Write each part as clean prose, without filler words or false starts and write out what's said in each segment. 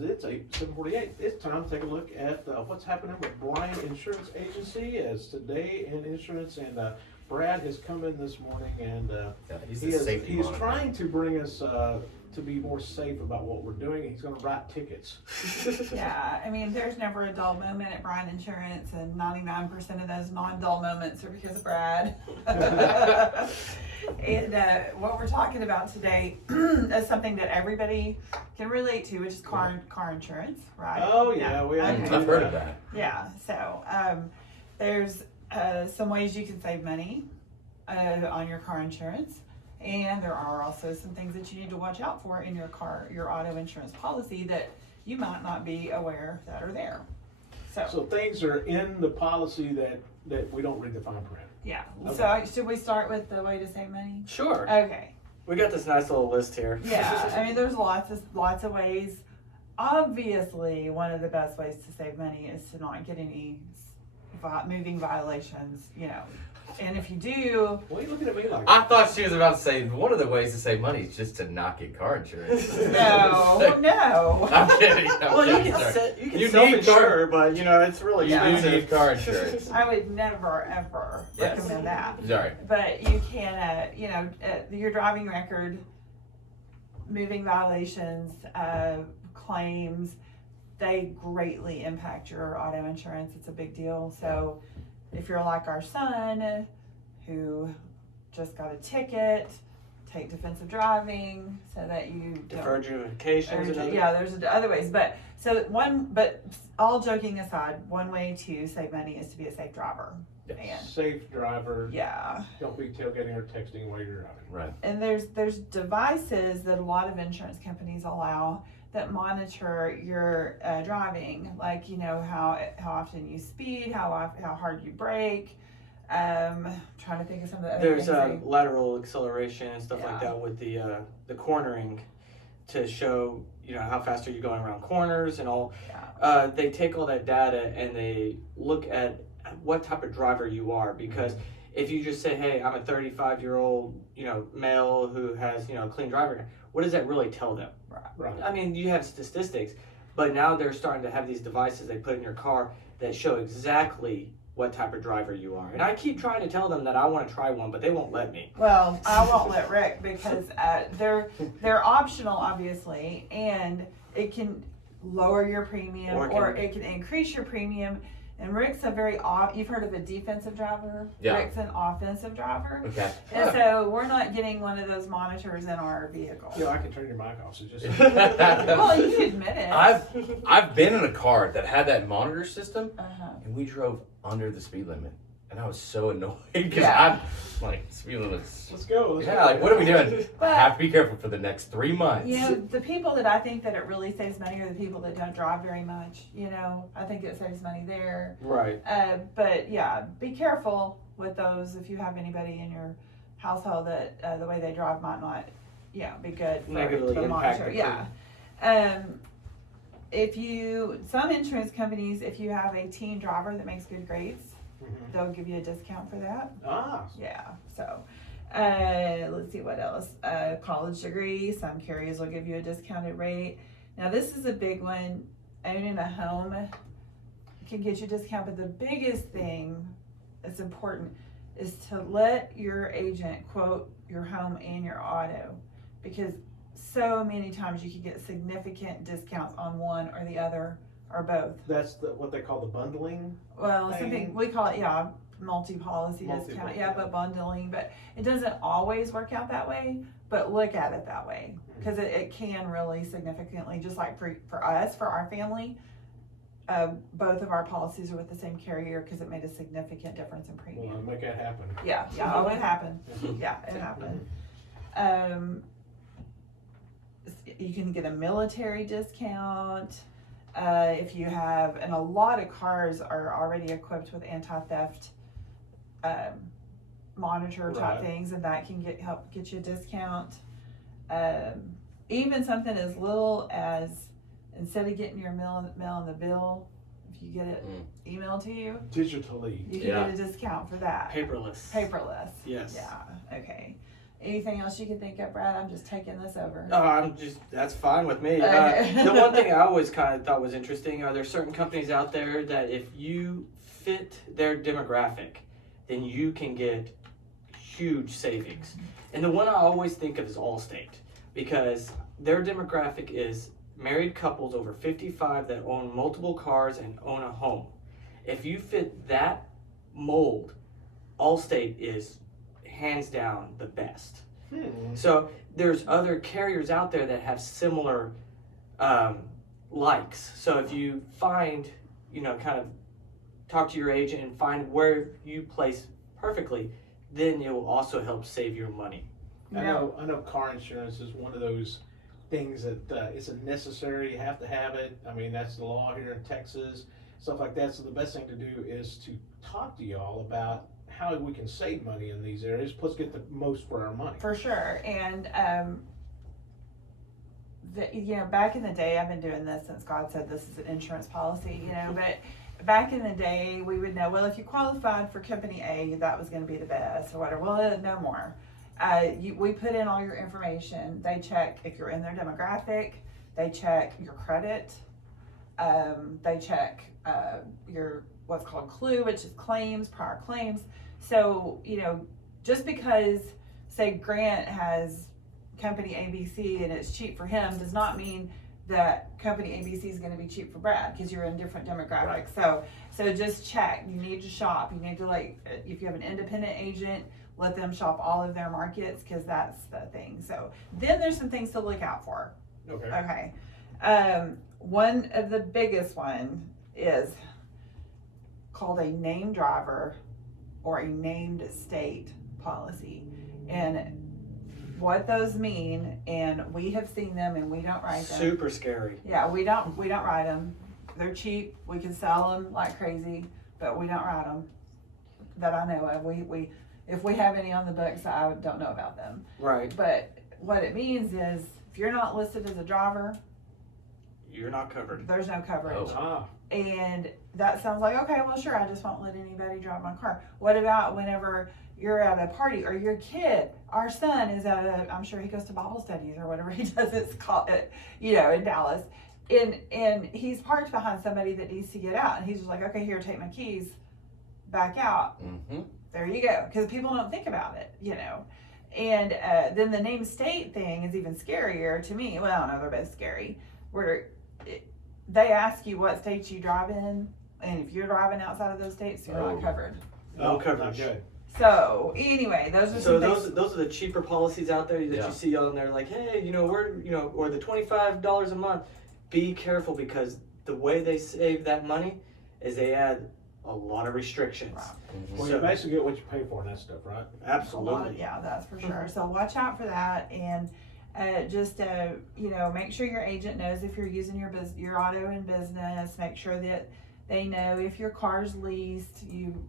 It's 7:48. It's time to take a look at what's happening with Bryan Insurance Agency as Today in Insurance. And Brad has come in this morning and he's trying to bring us to be more safe about what we're doing. He's going to write tickets. Yeah, I mean, there's never a dull moment at Bryan Insurance, and 99% of those non-dull moments are because of Brad. And what we're talking about today is something that everybody can relate to, which is car insurance, right? Oh yeah, I've heard of that. Yeah, so there's some ways you can save money on your car insurance. And there are also some things that you need to watch out for in your auto insurance policy that you might not be aware that are there. So things are in the policy that we don't read the fine print. Yeah. Okay. So should we start with the way to save money? Sure. Okay. We got this nice little list here. Yeah. I mean, there's lots of ways. Obviously, one of the best ways to save money is to not get any moving violations. And if you do, Why are you looking at me like I that? thought she was about to say one of the ways to save money is just to not get car insurance. no. I'm kidding. Well, you can self-insure, but it's really You expensive. need car insurance. I would never ever Yes. recommend that. Sorry. But you can, your driving record, moving violations, claims, they greatly impact your auto insurance. It's a big deal. So if you're like our son who just got a ticket, take defensive driving so that you Deferred adjudications. there's other ways. But all joking aside, one way to save money is to be a safe driver. And Safe driver. yeah. Don't be tailgating or texting while you're driving. Right. And there's devices that a lot of insurance companies allow that monitor your driving, like how often you speed, how hard you brake. Trying to think of some of the other There's things. lateral acceleration and stuff like Yeah. that with the cornering to show how fast are you going around corners and all. Yeah. They take all that data and they look at what type of driver you are, because if you just say, hey, I'm a 35-year-old male who has a clean driving, what does that really tell them? Right. I mean, you have statistics, but now they're starting to have these devices they put in your car that show exactly what type of driver you are. And I keep trying to tell them that I want to try one, but they won't let me. Well, I won't let Rick because they're optional, obviously, and it can lower your premium or it can increase your premium. And Rick's you've heard of a defensive driver? Yeah. Rick's an offensive driver. Okay. And so we're not getting one of those monitors in our vehicle. I can turn your mic off. So just. Well, you admit it. I've been in a car that had that monitor system, Uh-huh. and we drove under the speed limit, and I was so annoyed because Yeah. I'm like, speed limits. Let's go. Yeah, like what are we doing? But- I have to be careful for the next 3 months. The people that I think that it really saves money are the people that don't drive very much. I think it saves money there. Right. But yeah, be careful with those if you have anybody in your household that the way they drive might not, be good. Negatively to impact monitor. the Yeah. Some insurance companies, if you have a teen driver that makes good grades, Mhm. they'll give you a discount for that. Ah. Yeah. So, let's see what else. College degree. Some carriers will give you a discounted rate. Now, this is a big one. Owning a home can get you a discount, but the biggest thing that's important is to let your agent quote your home and your auto, because so many times you can get significant discounts on one or the other or both. That's what they call the bundling. Well, Thing. something we call it, multi-policy discount, but bundling, but it doesn't always work out that way, but look at it that way, because it can really significantly, just like for us, for our family, both of our policies are with the same carrier because it made a significant difference in Well, premium. make that happen. Yeah, it happened. Yeah, it happened. You can get a military discount. If you have, and a lot of cars are already equipped with anti-theft monitor type Right. things, and that can help get you a discount. Even something as little as, instead of getting your mail in the bill, if you get it emailed to you, Digitally. you can get a discount for that. Paperless. Paperless. Yes. Yeah. Okay. Anything else you can think of, Brad? I'm just taking this over. That's fine with me. Okay. The one thing I always kind of thought was interesting are there certain companies out there that if you fit their demographic, then you can get huge savings. And the one I always think of is Allstate, because their demographic is married couples over 55 that own multiple cars and own a home. If you fit that mold, Allstate is hands down the best. So there's other carriers out there that have similar likes. So if you find, kind of talk to your agent and find where you place perfectly, then it will also help save your money. I know car insurance is one of those things that it's a necessary, you have to have it. I mean, that's the law here in Texas, stuff like that. So the best thing to do is to talk to y'all about how we can save money in these areas, plus get the most for our money. For sure. And back in the day, I've been doing this since God said this is an insurance policy, but back in the day we would know, well, if you qualified for company A, that was going to be the best or whatever. Well, no more. We put in all your information. They check if you're in their demographic. They check your credit. They check your what's called CLUE, which is claims, prior claims. So, just because, say, Grant has company ABC and it's cheap for him does not mean that company ABC is going to be cheap for Brad, because you're in different demographics. Right. So just check. You need to shop. You need to, if you have an independent agent, let them shop all of their markets, because that's the thing. So then there's some things to look out for. Okay. One of the biggest one is called a named driver or a named state policy. And what those mean, and we have seen them and we don't write them. Super scary. Yeah, we don't write them. They're cheap. We can sell them like crazy, but we don't write them that I know of. We if we have any on the books, I don't know about them. Right. But what it means is if you're not listed as a driver, you're not covered. There's no coverage. Oh. And that sounds like, okay, well, sure, I just won't let anybody drive my car. What about whenever you're at a party, or your kid, our son is I'm sure he goes to Bible studies or whatever he does, it's called, in Dallas. And he's parked behind somebody that needs to get out. And he's just like, okay, here, take my keys, back out. Mm-hmm. There you go. Because people don't think about it, And then the name state thing is even scarier to me. Well, I don't know, they're both scary. Where they ask you what states you drive in, and if you're driving outside of those states, you're not covered. No coverage. Good. So anyway, those are some things. Those are the cheaper policies out there that you see on there, like, hey, or the $25 a month. Be careful, because the way they save that money is they add a lot of restrictions. Wow. Mm-hmm. Well, you basically get what you pay for and that stuff, right? Absolutely. Yeah, that's for sure. So watch out for that, and just make sure your agent knows if you're using your auto in business. Make sure that they know if your car's leased.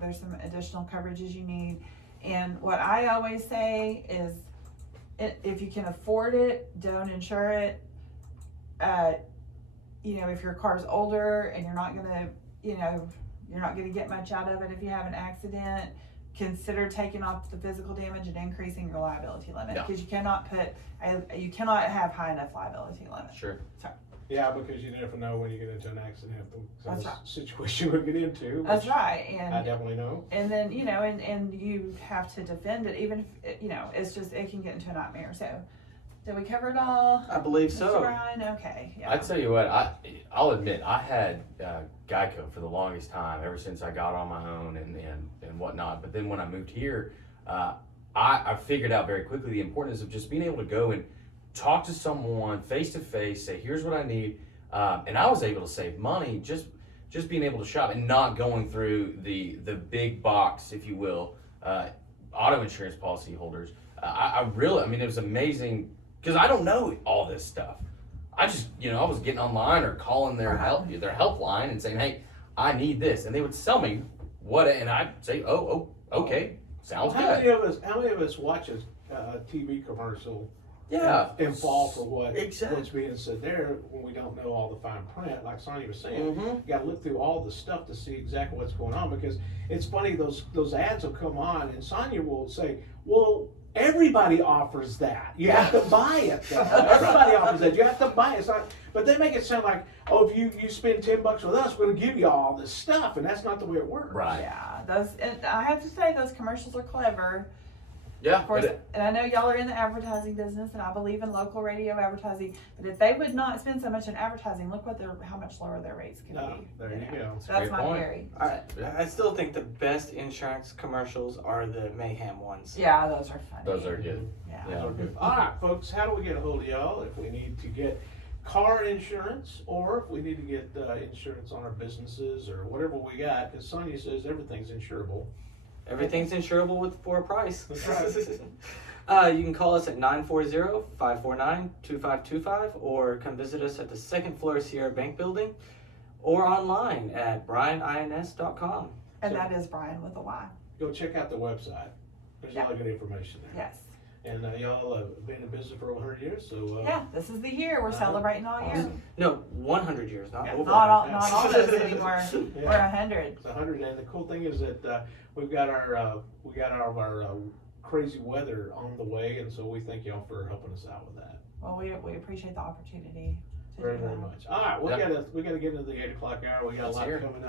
There's some additional coverages you need. And what I always say is, if you can afford it, don't insure it. If your car's older and you're not gonna get much out of it if you have an accident, consider taking off the physical damage and increasing your liability limit, because you cannot have high enough liability limit. Sure. So. Yeah, because you never know when you get into an accident, That's right. Situation we'll get into. That's right, and I definitely know. And then and you have to defend it, even if it's just, it can get into a nightmare. So, did we cover it all? I believe Mr. so. Brian? Okay. Yeah. I tell you what, I'll admit I had Geico for the longest time, ever since I got on my own and whatnot. But then when I moved here, I figured out very quickly the importance of just being able to go and talk to someone face to face, say, here's what I need, and I was able to save money just being able to shop and not going through the big box, if you will, auto insurance policy holders. It was amazing, because I don't know all this stuff. I just, I was getting online or calling their helpline and saying, hey, I need this, and they would sell me and I'd say, oh, okay, sounds good. How many of us watch a TV commercial? Yeah. And fall for what's being said there when we don't know all the fine print. Like Sonia was saying, you got to look through all the stuff to see exactly what's going on, because it's funny, those ads will come on and Sonia will say, well, Everybody offers that. You have to buy it. Though. Everybody offers that. You have to buy it. It's not, but they make it sound like, oh, if you spend $10 with us, we're going to give you all this stuff, and that's not the way it works. Right. Yeah, and I have to say those commercials are clever. Yeah. Of course, and I know y'all are in the advertising business, and I believe in local radio advertising. But if they would not spend so much in advertising, look how much lower their rates could No, be. there you go. So that's Great my point. theory. I still think the best insurance commercials are the Mayhem ones. Yeah, those are funny. Those are good. Yeah. Yeah. All right, folks, how do we get a hold of y'all if we need to get car insurance or if we need to get insurance on our businesses or whatever we got? Because Sonia says everything's insurable. Everything's insurable for a price. That's right. You can call us at 940-549-2525 or come visit us at the second floor Sierra Bank Building or online at brianins.com. And that is Brian with a Y. Go check out the website. There's a lot of good information there. Yes. And y'all have been in business for over 100 years, so Yeah, this is the year we're celebrating all year. awesome. No, 100 years, not Yeah, over. Not all 100. those anymore. Yeah. We're 100. It's 100, and the cool thing is that we've got our crazy weather on the way, and so we thank y'all for helping us out with that. Well, we appreciate the opportunity. to Very, do very that. much. All right, we Yeah. gotta get into the 8 o'clock hour. We got a Let's lot hear it. coming up.